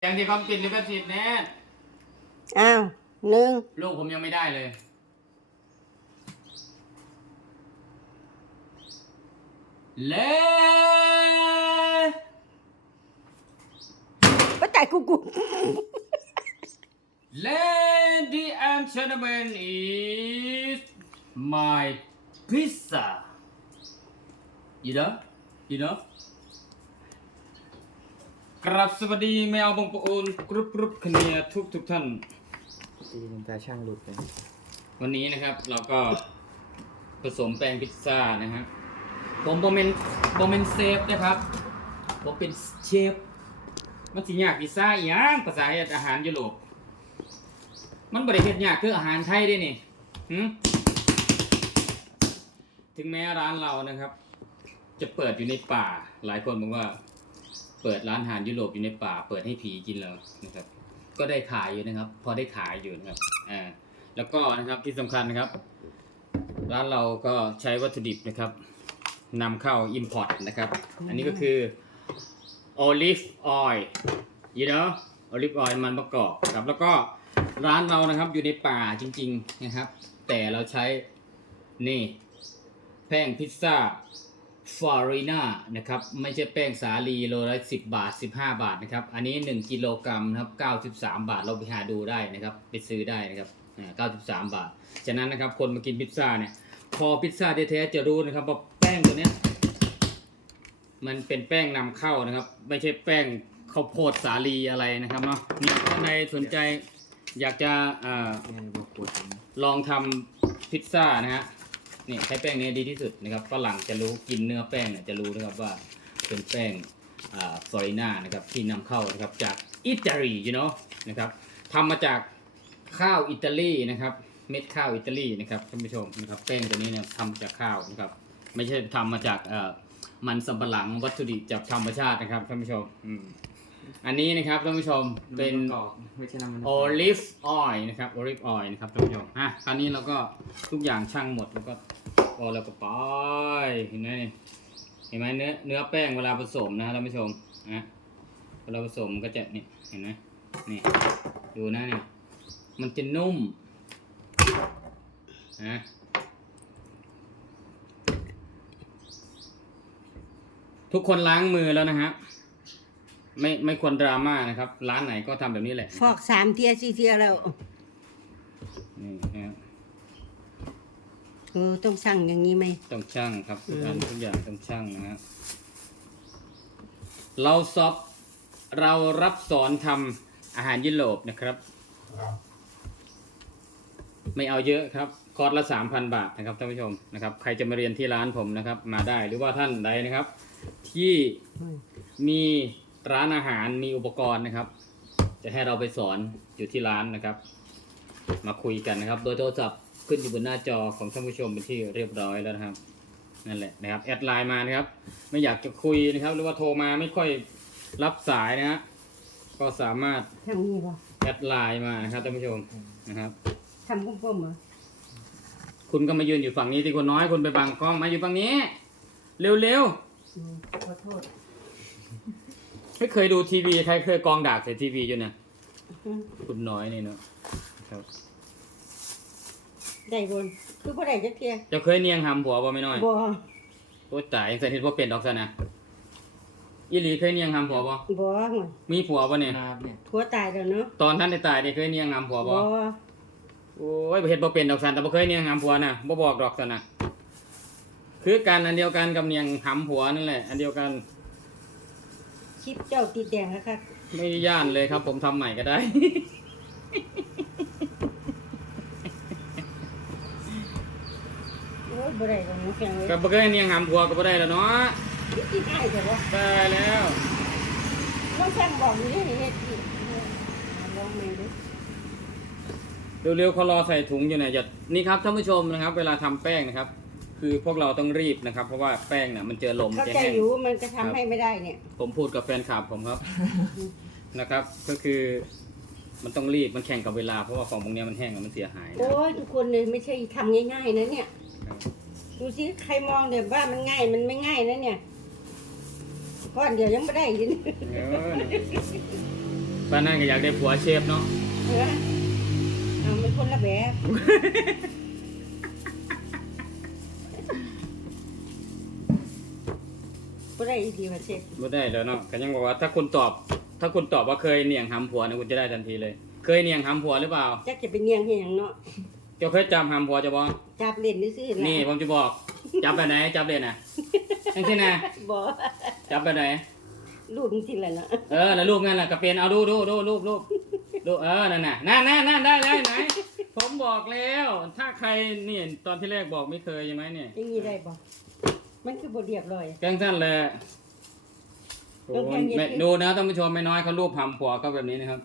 อย่างที่เขาปิดลิขสิทธิ์แน่อ้าวหนึ่งลูกผมยังไม่ได้เลย เลก็จ่ายกูกู Lady and gentlemen is my pizza you know you know กราบสวัสดีแมวบงปะโอนกรุบกรุบคเนียทุกทุกท่าน ตีมันตาช่างหลุดไปวันนี้นะครับ เราก็ผสมแป้งพิซซ่านะฮะผมโบเมนโบเมนเซฟนะครับผมเป็นเชฟมันสิยากพิซซ่าอหย่างภาษาเฮ็ดอาหารยุโรปมันบริเฮ็ดยากคืออาหารไทยเด้นี่หึถึงแม้ร้านเรานะครับ จะเปิดอยู่ในป่าหลายคนบอกว่า เปิดร้านอาหารยุโรปอยู่ในป่า เปิดให้ผีกินแล้วนะครับ ก็ได้ขายอยู่นะครับ พอได้ขายอยู่นะครับอ่าแล้วก็นะครับที่สำคัญนะครับ ร้านเราก็ใช้วัตถุดิบนะครับนำเข้า import นะครับ อันนี้ก็คือ olive oil you know olive oil มันประกอบครับ แล้วก็ร้านเรานะครับอยู่ในป่าจริง ๆนะครับ แต่เราใช้นี่แป้งพิซซ่า ฟาริน่านะครับไม่ใช่แป้งสาลีโลละ10บาท15บาทนะครับอันนี้1กิโลกรัมนะครับ93บาทเราไปหาดูได้นะครับไปซื้อได้นะครับอ่า93บาท ฉะนั้นนะครับคนมากินพิซซ่าเนี่ยพอพิซซ่าแท้ๆจะรู้นะครับว่าแป้งตัวเนี้ยมันเป็นแป้งนำเข้านะครับ ไม่ใช่แป้งข้าวโพดสาลีอะไรนะครับเนาะนี่ท่านใดสนใจอยากจะอลองทำพิซซ่านะฮะ นี่ใช้แป้งนี้ดีที่สุดนะครับฝรั่งจะรู้กินเนื้อแป้งเนี่ยจะรู้นะครับว่าเป็นแป้งฟลอริน่านะครับที่นำเข้านะครับจากอิตาลี you know นะครับทำมาจากข้าวอิตาลีนะครับ เม็ดข้าวอิตาลีนะครับท่านผู้ชมนะครับแป้งตัวนี้เนี่ยทำจากข้าวนะครับ ไม่ใช่ทำมาจากมันสำปะหลังวัตถุดิบจากธรรมชาตินะครับท่านผู้ชม อืมอันนี้นะครับท่านผู้ชมเป็นำมักอกไม่ใช่น้ำมันโอลิฟออยล์นะครับโอลิฟออยล์นะครับท่านผู้ชมอะคราวนี้เราก็ทุกอย่างช่างหมดแล้วก็พอแล้วก็ไปเห็นไหมนี่เห็นไหมเนื้อเนื้อแป้งเวลาผสมนะท่านผู้ชมนะเวลาผสมก็จะนี่เห็นไหมนี่ดูนะนี่มันจะนุ่มนะทุกคนล้างมือแล้วนะฮะ ไม่ไม่ควรดราม่านะครับ ร้านไหนก็ทำแบบนี้แหละฟอกสามเทียสี่เทียแล้วนี่นะครับเออต้องสั่งอย่างนี้ไหม ต้องช่างครับทุกอันอืมทุกอย่างต้องช่างนะฮะเราสอบเรารับสอนทำอาหารยุโรปนะครับ ไม่เอาเยอะครับ คอร์สละสามพันบาทนะครับท่านผู้ชมนะครับ ใครจะมาเรียนที่ร้านผมนะครับ มาได้หรือว่าท่านใดนะครับ ที่ มี ร้านอาหารมีอุปกรณ์นะครับ จะให้เราไปสอนอยู่ที่ร้านนะครับ มาคุยกันนะครับ โดยโทรศัพท์ขึ้นอยู่บนหน้าจอของท่านผู้ชมเป็นที่เรียบร้อยแล้วนะครับนั่นแหละนะครับแอดไลน์มานะครับ ไม่อยากจะคุยนะครับ หรือว่าโทรมาไม่ค่อยรับสายนะฮะก็สามารถทำนี่ป่ะแอดไลน์มานะครับท่านผู้ชมนะครับ ทำกุ้มๆเหรอคุณก็มายืนอยู่ฝั่งนี้ที่คนน้อยคุณไปบังกล้องมาอยู่ฝั่งนี้ เร็วอืมขอโทษๆ ไม่เคยดูทีวีใครเคยกองดากใส่ทีวีอยู่เนี่ยอืมคุณน้อยนี่เนาะครับได้บนคือบ่ได้จักเทียเจะเคยเนียงหำผัวบ่ไม่น้อยบ่โอ้ตายยังใส่เห็นว่าเป็นดอกซะนะอีหลีเคยเนียงหำผัวบ่บ่ห่วยมีผัวบ่เนี่ยน้ำเนี่ยผัวตายแล้วเนาะตอนท่านได้ตายนี่เคยเนียงหำผัวบ่บ่โอ้ยบ่เฮ็ดบ่เป็นดอกสันแต่บ่เคยเนียงหำผัวน่ะบ่บอกดอกซะนะคือการอันเดียวกันกับเนียงหำผัวนั่นแหละ อันเดียวกันค ลิปเจ้าติดแดงแล้วค่ะไม่ได้ย่านเลยครับ ผมทำใหม่ก็ได้ โอ้ยบ่ได้ดอกหมูแข็งเลยก็บ่เคยเนียงหำผัวก็บ่ได้แล้วเนาะติดได้แต่ว่าได้แล้วน้องแซมบอกอยู่นี่เฮ็ดอีกลองใหม่ดูเร็วๆเขารอใส่ถุงอยู่เนี่ยอย่านี่ครับท่านผู้ชมนะครับ เวลาทำแป้งนะครับ คือพวกเราต้องรีบนะครับ เพราะว่าแป้งเนี่ยมันเจอลมเข้าจะใจแห้ง อยู่มันก็ทำให้ไม่ได้เนี่ย ผมพูดกับแฟนคลับผมครับ นะครับ ก็คือมันต้องรีบมันแข่งกับเวลาเพราะว่าของพวกเนี้ยมันแห้งแล้วมันเสียหายนะโอ้ยทุกคนเลยไม่ใช่ทำง่ายๆนะเนี่ย ครับ ดูสิใครมองเดี๋ยวว่ามันง่ายมันไม่ง่ายนะเนี่ยก้อนเดียวยังไม่ได้ยินเออป้านั่นก็อยากได้ผัวเชฟเนาะ เออเอามันคนละแบบ ได้อีกทีว่าเช็คไม่ได้แล้วเนาะก็ยังบอกว่าถ้าคุณตอบ ถ้าคุณตอบว่าเคยเนียงหำผัวนะคุณจะได้ทันทีเลย เคยเนียงหำผัวหรือเปล่าจักจะเป็นเนียงเฮ็ดหยังเนาะเจ้าเคยจำหำผัวจะบอกจับเล่นซื่อๆนะนี่ผมจะบอกจับไปไหนจับเลยนะยังที่นะบ่จับไปไหนรูปจริงๆแหละเนาะเออแล้วรูปนั่นแหละก็เป็นเอาดูดูดูรูปรูปดูเออนั่นน่ะนั่นนั่นนั่นได้ได้ไหนผมบอกแล้ว ถ้าใครเนี่ยตอนที่แรกบอกไม่เคยใช่ไหมเนี่ยอย่างนี้ได้บ่ มันคือบ่เรียบร้อย แกล้งท่านเลยโอ้ต้องแกล้งเย็นไม่ขึ้นดูนะท่านผู้ชมไม่น้อยเขารูปหำผัวก็แบบนี้นะครับ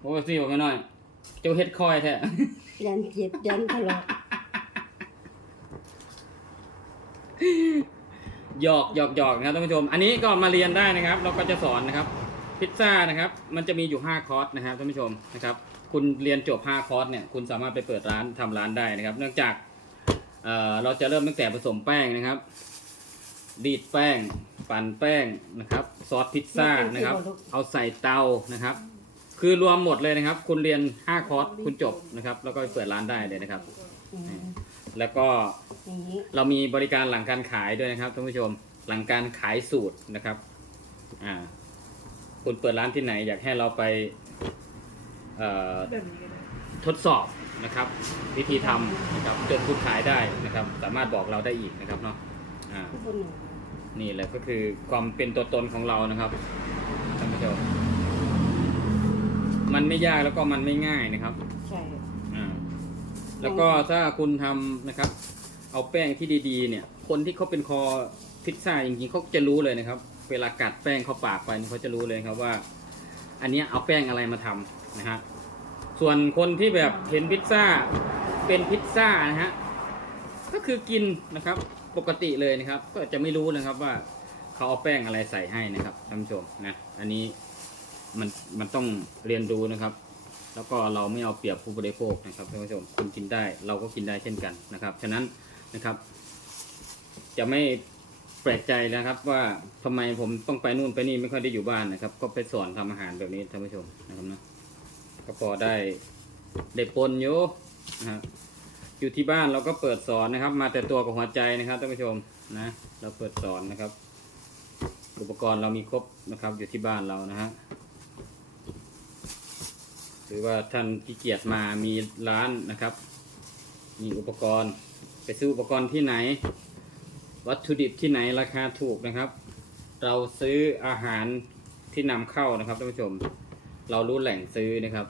โอ้สิบอกไม่น้อย เจ้าเฮ็ดคอยแท้ ยันเจ็บยันทะเลาะหยอกหยอกหยอกนะครับท่านผู้ชม อันนี้ก็มาเรียนได้นะครับ เราก็จะสอนนะครับ พิซซ่านะครับ มันจะมีอยู่ 5 คอร์สนะครับท่านผู้ชมนะครับ คุณเรียนจบ 5 คอร์สเนี่ย คุณสามารถไปเปิดร้านทำร้านได้นะครับ เนื่องจากเอ่อ เราจะเริ่มตั้งแต่ผสมแป้งนะครับ ดีดแป้ง ปั่นแป้งนะครับ ซอสพิซซ่านะครับ เอาใส่เตานะครับ คือรวมหมดเลยนะครับ คุณเรียน 5 คอร์สคุณจบนะครับ แล้วก็ไปเปิดร้านได้เลยนะครับอืมแล้วก็อย่างนี้เรามีบริการหลังการขายด้วยนะครับท่านผู้ชมหลังการขายสูตรนะครับอ่าคุณเปิดร้านที่ไหน อยากให้เราไปเอ่อทดสอบ นะครับวิธีทำนะครับจนคุณขายได้นะครับ สามารถบอกเราได้อีกนะครับเนาะอ่าผู้คนหนึ่งนี่แหละก็คือความเป็นตัวตนของเรานะครับท่านผู้ชมมันไม่ยากแล้วก็มันไม่ง่ายนะครับใช่อ่าแล้วก็ถ้าคุณทำนะครับ เอาแป้งที่ดีๆ เนี่ย คนที่เขาเป็นคอพิซซ่าจริงๆเขาจะรู้เลยนะครับ เวลากัดแป้งเข้าปากไปเนี่ยเขาจะรู้เลยครับว่า อันเนี้ยเอาแป้งอะไรมาทำนะฮะ ส่วนคนที่แบบเห็นพิซซ่าเป็นพิซซ่านะฮะก็คือกินนะครับปกติเลยนะครับ ก็จะไม่รู้นะครับว่าเขาเอาแป้งอะไรใส่ให้นะครับท่านผู้ชมนะอันนี้มันมันต้องเรียนรู้นะครับ แล้วก็เราไม่เอาเปรียบผู้บริโภคนะครับท่านผู้ชมคุณกินได้เราก็กินได้เช่นกันนะครับ ฉะนั้นนะครับ จะไม่แปลกใจนะครับ ว่าทำไมผมต้องไปนู่นไปนี่ไม่ค่อยได้อยู่บ้านนะครับ ก็ไปสอนทำอาหารแบบนี้ท่านผู้ชมนะครับนะ ก็พอได้ได้ปนอยู่นะครับอยู่ที่บ้านเราก็เปิดสอนนะครับ มาแต่ตัวกับหัวใจนะครับท่านผู้ชมนะเราเปิดสอนนะครับ อุปกรณ์เรามีครบนะครับ อยู่ที่บ้านเรานะฮะหรือว่าท่านขี้เกียจมามีร้านนะครับ มีอุปกรณ์ไปซื้ออุปกรณ์ที่ไหน วัตถุดิบที่ไหนราคาถูกนะครับ เราซื้ออาหารที่นำเข้านะครับท่านผู้ชม เรารู้แหล่งซื้อนะครับ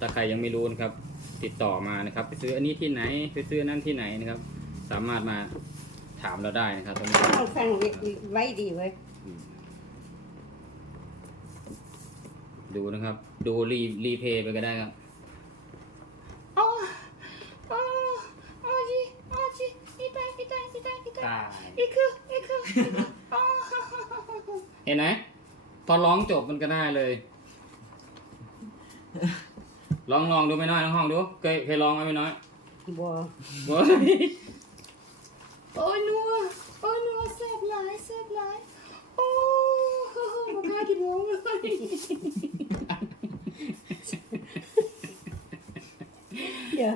ถ้าใครยังไม่รู้นะครับ ติดต่อมานะครับ ไปซื้ออันนี้ที่ไหน ไปซื้ออันนั้นที่ไหนนะครับ สามารถมาถามเราได้นะครับท่านผู้ชมต้องสั่งไว้ดีไว้ยดูนะครับ ดูรีรีเพย์ไปก็ได้ครับ Oh, oh, oh, gee, oh, gee, ita, ita, ita, ita. ตาย Iku, iku, iku. Oh, เห็นไหมพอร้องจบมันก็ได้เลย ลองลองดูไม่น้อยลองห้องดูเคยเคยลองไหมไม่น้อยบ่เว้ย oh, no, oh, no, sad lie, sad lie. Oh, บอกกล้ากินน้องเลยเดี๋ยว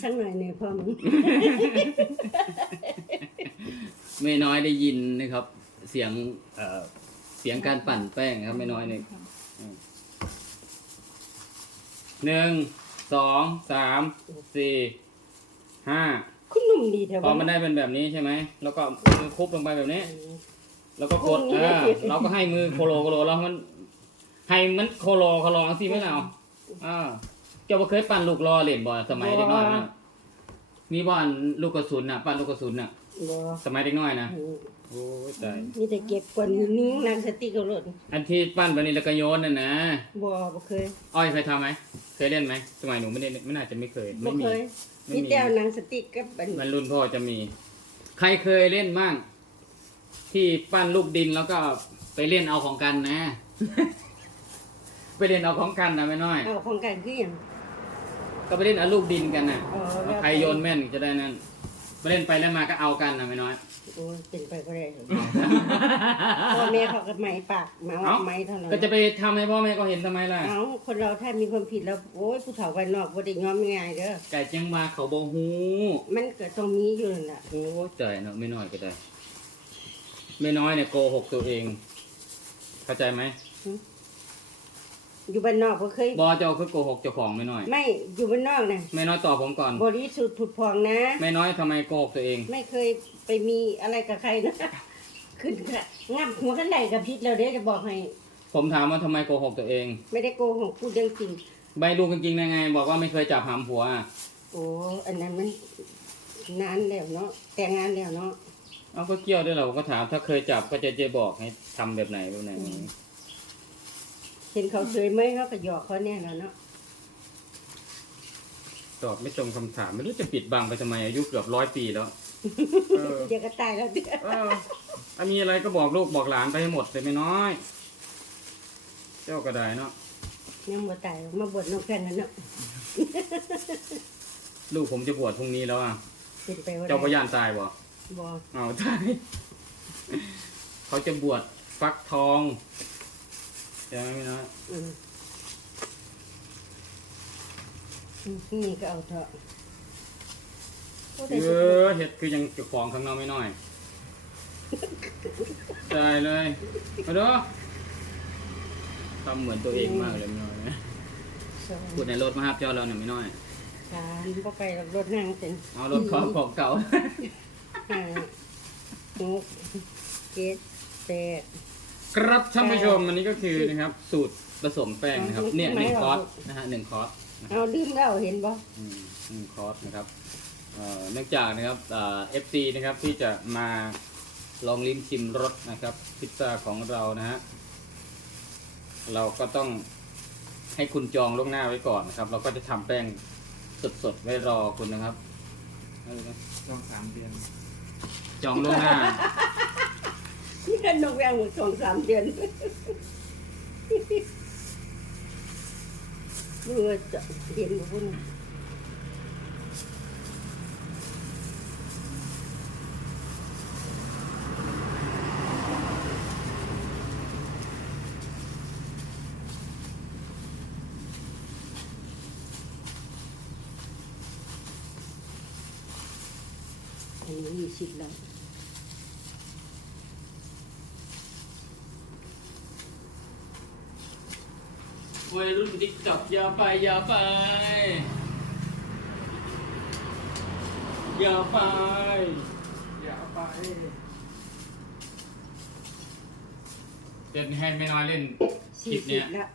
สักหน่อยหนึ่งพอมึงไม่น้อยได้ยินนะครับ เสียงเอ่อเสียงการปั่นแป้งครับไม่น้อยเนี่ย หนึ่งสองสามสี่ห้าคุณหนุ่มดีแต่พอว่ามันได้เป็นแบบนี้ใช่ไหมแล้วก็มือคุบลงไปแบบนี้ แล้วก็กดโอ้เอโหอเราก็ให้มือโคโลโคโลแล้วมันให้มันโคโลโคโลสิไม่เอาอ่าเจ้าบ่เคยปั่นลูกรอเล่นบ่สมัยเด็กน้อยนะมีบ่อนลูกกระสุนน่ะ ปั่นลูกกระสุนน่ะ บ่สมัยเด็กน้อยนะโอ้ยตายมีแต่เก็บกวนนิ้งนางสติกเอารถอันที่ปั้นแบบนี้แล้วก็โยนน่ะนะบ่บ่เคยอ้อยเคยทำไหมเคยเล่นไหมสมัยหนูไม่ได้ไม่น่าจะไม่เคยบ่ไม่มีเคยไม่มีมีแต่เอาหนางสติกกับอันมันรุ่นพ่อจะมี ใครเคยเล่นมั่งที่ปั้นลูกดินแล้วก็ไปเล่นเอาของกันนะ ไปเล่นเอาของกันนะไม่น้อย เอาของกันคือหยังก็ไปเล่นเอาลูกดินกันน่ะอ๋อเอาแล้วใครโยนแม่นจะได้นั่น ไปเล่นไปแล้วมาก็เอากันนะไม่น้อยอโอ้ยเป็นไปก็ได้พ่อแม่เขาก็ไหมปากเมาเอ้าไหมเท่านั้นก็จะไปทำให้พ่อแม่ก็เห็นทำไมล่ะเอาคนเราถ้ามีความผิดแล้วโอ้ยผู้เฒ่าไปนอกบ่ได้ยอมง่ายเด้อไก่แจ้งมาเขาบ่ฮู้มันก็ต้องมีอยู่นั่นล่ะโอ้ใจเนาะไม่น้อยก็ได้ ไม่น้อยเนี่ยโกหกตัวเอง เข้าใจไหม อยู่บ้านนอกบ่เคย บอเจ้าคือโกหกเจ้าของไม่น้อยไม่อยู่บ้านนอกน่ะไม่น้อยตอบผมก่อนบริสุทธิ์ผุดพองนะ ไม่น้อยทำไมโกหกตัวเอง ไม่เคยไปมีอะไรกับใครนะ ขึ้นค่ะงับหัวกันใดกับพิษแล้วเด้อจะบอกให้ ผมถามว่าทำไมโกหกตัวเอง ไม่ได้โกหกพูดเรื่องจริง ใบดูจริงๆได้ไง บอกว่าไม่เคยจับหามผัวอะโอ้อันนั้นมันนานแล้วเนาะแต่งงานแล้วเนาะ เอาก็เกี่ยวด้วยเหราก็ถามถ้าเคยจับก็จะจะบอกให้ทำแบบไหนแบบไหน เห็นเขาเคยไหมเขาก็หยอกเขาแน่นอนเนาะตอบไม่ตรงคำถาม ไม่รู้จะปิดบังไปทำไมอายุเกือบร้อยปีแล้ว เออ เดี๋ยวก็ตายแล้วเด้อเออถ้ามีอะไรก็บอกลูกบอกหลานไปให้หมดเลยไม่น้อย เจ้าก็ได้เนาะยังบ่ตายหรอกมาบวชน้องแค่นั้นเนาะลูกผมจะบวชพรุ่งนี้แล้วอะ เป็นไปว่าเจ้าก็ย่านตายบ่บ่เอาตาย เขาจะบวชฟักทอง ใช่ไหมไม่น้อยอืมอืมนี่ก็เอาเถอะโอ้เอได้สุดอเห็ดคือยังเจะของข้างนอกไม่น้อยตายเลยมาดูทำเหมือนตัวเองมากเลยไม่น้อยนะสองพูดในรถมาห้าเจ้าแล้วเนี่ยไม่น้อย สามบ่ไปรอกรถนั่งเป็นเอารถของของเก่าห้าหกเจ็ดแปด ครับท่านผู้ชมอันนี้ก็คือนะครับ สูตรผสมแป้งนะครับ เนี่ยหนึ่งคอร์สนะฮะหนึ่งคอร์สเอาลืมแล้วเห็นบ่อืมหนึ่งคอร์สนะครับเอ่อเนื่องจากนะครับเอฟซีนะครับที่จะมาลองลิ้มชิมรสนะครับพิซซ่าของเรานะฮะเราก็ต้องให้คุณจองล่วงหน้าไว้ก่อนนะครับ เราก็จะทำแป้งสดๆไว้รอคุณนะครับเอาเลยนะลองสามเดือนจองล่วงหน้า นี่กันนกแวงหมดสองสามเดือนเบื่อจะเห็นบุ้นอันนี้ยี่สิบแล้ว วัยรุ่นติ๊กจอกอย่าไปอย่าไปอย่าไปอย่าไปเดี๋ยวให้ไม่น้อยเล่นคลิสี่ปสิเนี้บยแล้ว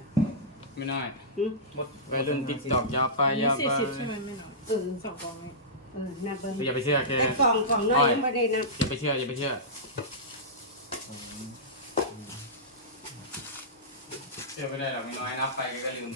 ไม่น้อยหึหมดวัยรุ่นติ๊กจอกอย่าไปอย่าสี่ไปสิบใช่ไหมไม่หนอเออสองกองนี้เออนับเบิ้งอย่าไปเชื่อแกแต่กล่องกล่องน้อยยังไม่ได้นับอย่าไปเชื่ออย่าไปเชื่อ สอง เชื่อไม่ได้หรอกไม่น้อยนับไปก็ลืม